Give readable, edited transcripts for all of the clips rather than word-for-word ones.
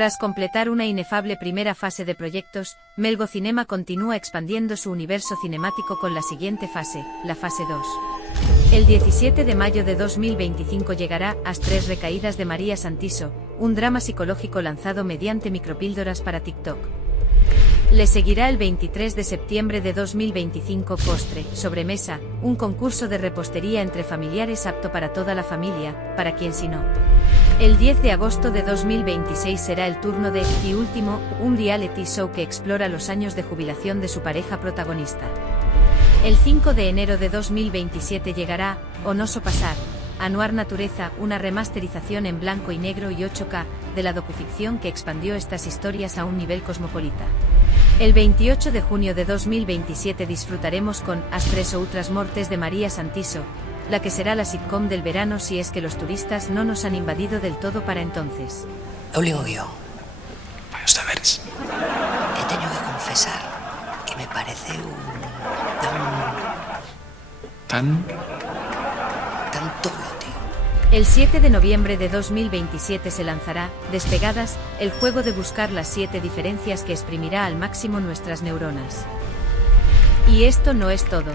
Tras completar una inefable primera fase de proyectos, Melgo Cinema continúa expandiendo su universo cinemático con la siguiente fase, la fase 2. El 17 de mayo de 2025 llegará As 3 recaídas de María Santiso, un drama psicológico lanzado mediante micropíldoras para TikTok. Le seguirá el 23 de septiembre de 2025 Postre, Sobremesa, un concurso de repostería entre familiares apto para toda la familia, para quien si no. El 10 de agosto de 2026 será el turno de Y Último, un reality show que explora los años de jubilación de su pareja protagonista. El 5 de enero de 2027 llegará O Noso Pasar, Anuar Natureza, una remasterización en blanco y negro y 8K, de la docuficción que expandió estas historias a un nivel cosmopolita. El 28 de junio de 2027 disfrutaremos con As 3 Outras Mortes de María Santiso, la que será la sitcom del verano si es que los turistas no nos han invadido del todo para entonces. Eu ligo guión. Vai os deberes. E teño que confesar que me parece Tan... todo, tío. El 7 de noviembre de 2027 se lanzará Despegadas, el juego de buscar las 7 diferencias que exprimirá al máximo nuestras neuronas. Y esto no es todo.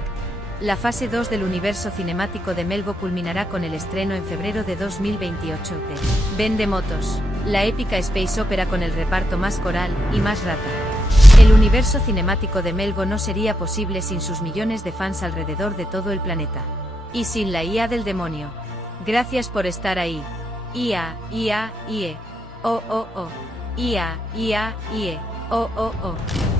La fase 2 del universo cinemático de Melgo culminará con el estreno en febrero de 2028 de Vende Motos, la épica space opera con el reparto más coral y más rata. El universo cinemático de Melgo no sería posible sin sus millones de fans alrededor de todo el planeta. Y sin la IA del demonio. Gracias por estar ahí. IA, IA, IE. Oh, oh, oh. IA, IA, IE. Oh, oh, oh.